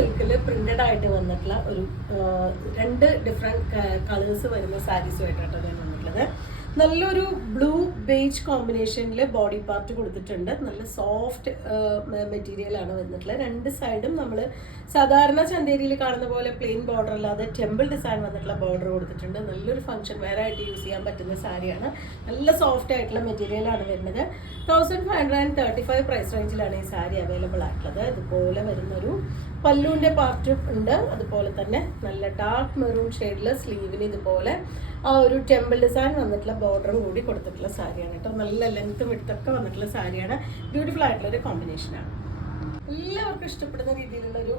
സിൽക്കിൽ പ്രിന്റഡ് ആയിട്ട് വന്നിട്ടുള്ള ഒരു 2 ഡിഫറെൻറ്റ് കളേഴ്സ് വരുന്ന സാരീസുമായിട്ടാണ് ഞാൻ വന്നിട്ടുള്ളത്. നല്ലൊരു ബ്ലൂ ബേജ് കോമ്പിനേഷനിൽ ബോഡി പാർട്ട് കൊടുത്തിട്ടുണ്ട്. നല്ല സോഫ്റ്റ് മെറ്റീരിയലാണ് വന്നിട്ടുള്ളത്. 2 സൈഡും നമ്മൾ സാധാരണ ചന്തേരിയിൽ കാണുന്ന പോലെ പ്ലെയിൻ ബോർഡർ അല്ലാതെ ടെമ്പിൾ ഡിസൈൻ വന്നിട്ടുള്ള ബോർഡർ കൊടുത്തിട്ടുണ്ട്. നല്ലൊരു ഫംഗ്ഷൻ വെയർ ആയിട്ട് യൂസ് ചെയ്യാൻ പറ്റുന്ന സാരിയാണ്. നല്ല സോഫ്റ്റ് ആയിട്ടുള്ള മെറ്റീരിയലാണ് വരുന്നത്. 1535 പ്രൈസ് റേഞ്ചിലാണ് ഈ സാരി അവൈലബിൾ ആയിട്ടുള്ളത്. ഇതുപോലെ വരുന്നൊരു പല്ലുവിൻ്റെ പാർട്ട് ഉണ്ട്. അതുപോലെ തന്നെ നല്ല ഡാർക്ക് മെറൂൺ ഷെയ്ഡിൽ സ്ലീവിന് ഇതുപോലെ ആ ഒരു ടെമ്പിൾ ഡിസൈൻ വന്നിട്ടുള്ള ബോർഡറും കൂടി കൊടുത്തിട്ടുള്ള സാരിയാണ് കേട്ടോ. നല്ല ലെങ്ത്തും വിഡ്ത്തൊക്കെ വന്നിട്ടുള്ള സാരിയാണ്. ബ്യൂട്ടിഫുൾ ആയിട്ടുള്ള ഒരു കോമ്പിനേഷനാണ്. എല്ലാവർക്കും ഇഷ്ടപ്പെടുന്ന രീതിയിലുള്ള ഒരു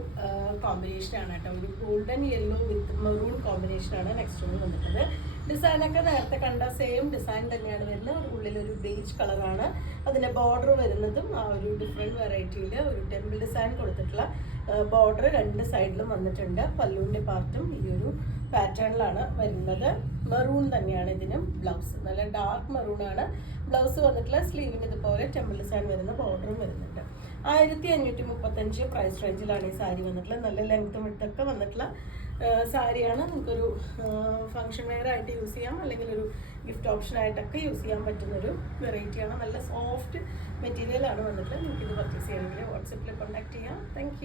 കോമ്പിനേഷനാണ് കേട്ടോ. ഒരു ഗോൾഡൻ യെല്ലോ വിത്ത് മെറൂൺ കോമ്പിനേഷനാണ് നെക്സ്റ്റ് ഒന്ന് വന്നിട്ടുള്ളത്. ഡിസൈനൊക്കെ നേരത്തെ കണ്ട സെയിം ഡിസൈൻ തന്നെയാണ് വരുന്നത്. ഉള്ളിലൊരു ബേജ് കളറാണ് അതിൻ്റെ ബോർഡർ വരുന്നതും. ആ ഒരു ഡിഫറെൻറ്റ് വെറൈറ്റിയിൽ ഒരു ടെമ്പിൾ ഡിസൈൻ കൊടുത്തിട്ടുള്ള ബോർഡർ 2 സൈഡിലും വന്നിട്ടുണ്ട്. പല്ലുവിൻ്റെ പാർട്ടും ഈ ഒരു പാറ്റേണിലാണ് വരുന്നത്. മെറൂൺ തന്നെയാണ് ഇതിനും ബ്ലൗസ്. നല്ല ഡാർക്ക് മെറൂൺ ആണ് ബ്ലൗസ് വന്നിട്ടുള്ള. സ്ലീവിന് ഇതുപോലെ ടെമ്പിൾ ഡിസൈൻ വരുന്ന ബോർഡറും വരുന്നുണ്ട്. 1535 പ്രൈസ് റേഞ്ചിലാണ് ഈ സാരി വന്നിട്ടുള്ളത്. നല്ല ലെങ്ത്തും വിഡ്ത്തൊക്കെ വന്നിട്ടുള്ള സാരിയാണ്. നിങ്ങൾക്കൊരു ഫംഗ്ഷൻ വെയർ ആയിട്ട് യൂസ് ചെയ്യാം, അല്ലെങ്കിൽ ഒരു ഗിഫ്റ്റ് ഓപ്ഷൻ ആയിട്ടൊക്കെ യൂസ് ചെയ്യാൻ പറ്റുന്നൊരു വെറൈറ്റിയാണ്. നല്ല സോഫ്റ്റ് മെറ്റീരിയലാണ് വന്നിട്ട്. നിങ്ങൾക്കിത് പർച്ചേസ് ചെയ്യണമെങ്കിൽ വാട്സപ്പിൽ കോൺടാക്ട് ചെയ്യാം. താങ്ക്